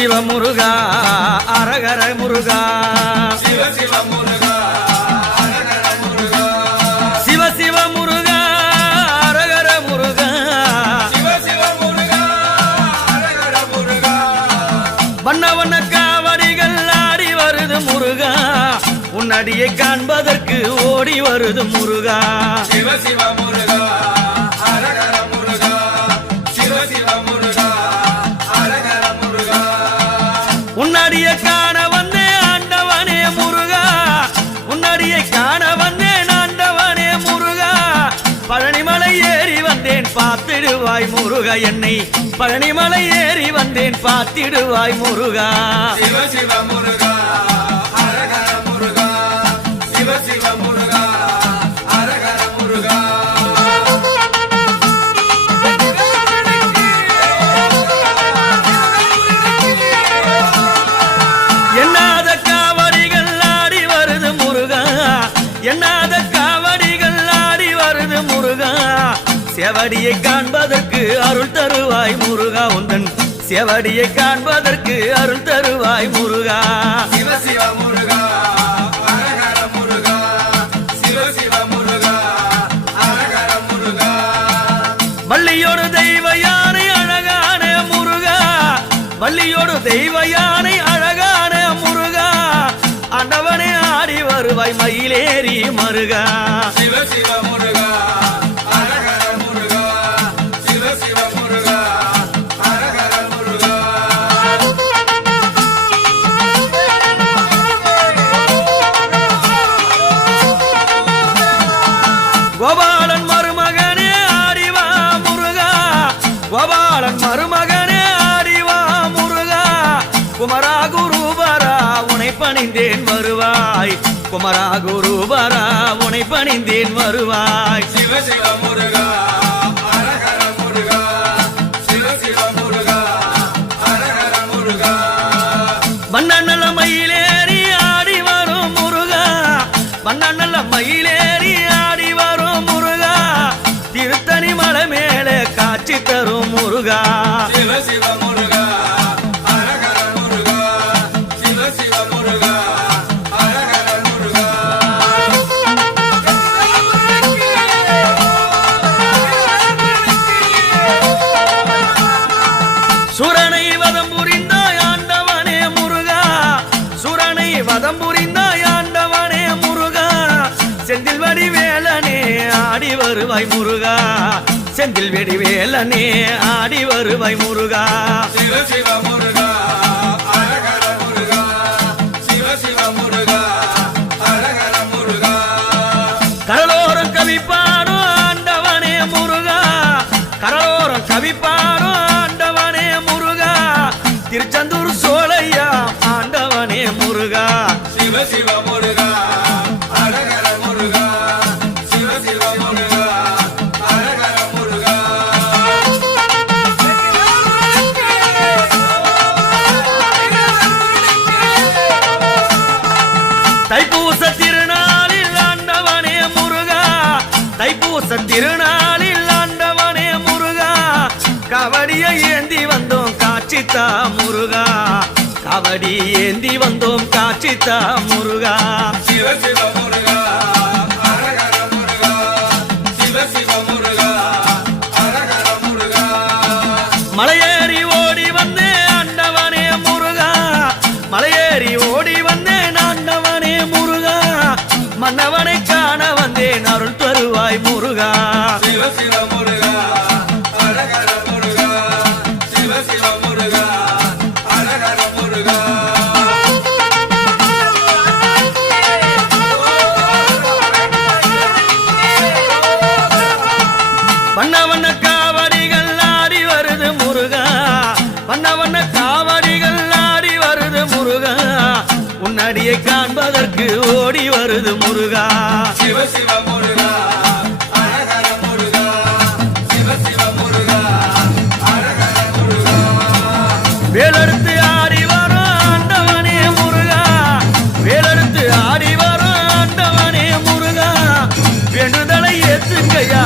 சிவ முருகா அரகர முருகா சிவ சிவ முருகா அரகர முருகா சிவ சிவ முருகா அரகர முருகா சிவ சிவ முருகா அரகர முருகா வண்ண வண்ண காவடிகள் ஆடி வருது முருகா உன்னடியை காண்பதற்கு ஓடி வருது முருகா சிவ சிவ முருகா அரகர முருகா சிவ சிவ முருகா அரகர முருகா உன்னடியை காண வந்தேன் ஆண்டவனே முருகா உன்னடியை காண வந்தேன் ஆண்டவனே முருகா பழனிமலை ஏறி வந்தேன் பார்த்திடுவாய் முருகா என்னை பழனிமலை ஏறி வந்தேன் பார்த்திடுவாய் முருகா சிவ சிவ முருகா அரகர முருகா சிவ சிவ முருகா அரகர முருகா எண்ணாத காவடிகள் ஆடி வருது முருகா எண்ணாத காவடிகள் ஆடி வருது முருகா செவடியை காண்பதற்கு அருள் தருவாய் முருகா உந்தன் செவடியை காண்பதற்கு அருள் தருவாய் முருகா சிவ சிவ முருகா அரகர முருகா சிவ சிவ முருகா அரகர முருகா வள்ளியோடு தெய்வ யானை அழகான முருகா வள்ளியோடு தெய்வ யானை அழகான முருகா ஆண்டவனே ஆடி வருவாய் மயிலேறி மருகா சிவ சிவ முருகா அரகர முருகா சிவ சிவ முருகா அரகர முருகா கோபாலன் மருமகனே ஆடிவா முருகா கோபாலன் மருமகனே ஆடிவா முருகா குமரா குருபரா உனை பணிந்தேன் வருவாய் குமரா குருபரா உனை பணிந்தேன் வருவாய் சிவ சிவ முருகா அரகர முருகா சிவ சிவ முருகா அரகர முருகா மன்னநல மயிலேறி ஆடி வரும் முருகா மன்னநல மயிலேறி ஆடி வரும் முருகா திருத்தணி மலை மேலே காட்சி தரும் முருகா சிவ சிவ முருகா அரகர முருகா சிவ சிவ முருகா அரகர முருகா சுரனை வதம் புரிந்தாய் ஆண்டவனே முருகா சுரனை வதம் புரிந்தாய் ஆண்டவனே முருகா செந்தில் வடிவேலனே ஆடி வருவாய் முருகா செந்தில் வடிவேலனே ஆடி வருவாய் முருகா சிவ சிவ முருகா அரகர முருகா சிவ சிவ முருகா அரகர முருகா கடலோரம் கவி பாடும் ஆண்டவனே முருகா கடலோரம் கவி பாடும் ஆண்டவனே முருகா திருச்செந்தூர் சோலையா ஆண்டவனே முருகா சிவ சிவ முருகா அரகர முருகா சிவ சிவ முருகா அரகர முருகா தைப்பூச திருநாளில் ஆண்டவனே முருகா தைப்பூச திருநாளில் ஆண்டவனே முருகா கவடியை ஏந்தி வந்தோம் காட்சித்தா முருகா கவடி ஏந்தி வந்தோம் காட்சித்தா முருகா சிவ சிவ முருகா அரகர முருகா சிவ சிவ முருகா அரகர முருகா மலையேறி ஓடி வந்தேன் ஆண்டவனே முருகா மலையேறி ஓடி வந்தேன் ஆண்டவனே முருகா மன்னவனை காண வந்தேன் அருள் தருவாய் முருகா சிவ சிவ முருகா அரகர முருகா சிவ சிவ முருகா அரகர முருகா வண்ண வண்ண காவடிகள் ஆடி வருது முருகா வண்ண வண்ண காவடிகள் ஆடி வருது முருகா உன்னடியை காண்பதற்கு ஓடி வருது முருகா சிவ சிவ முருகா அரகர முருகா சிவ சிவ முருகா அரகர முருகா வேலெடுத்து ஆடி வரும் ஆண்டவனே முருகா வேலெடுத்து ஆடி வரும் ஆண்டவனே முருகா வேண்டுதலை ஏத்துக்கையா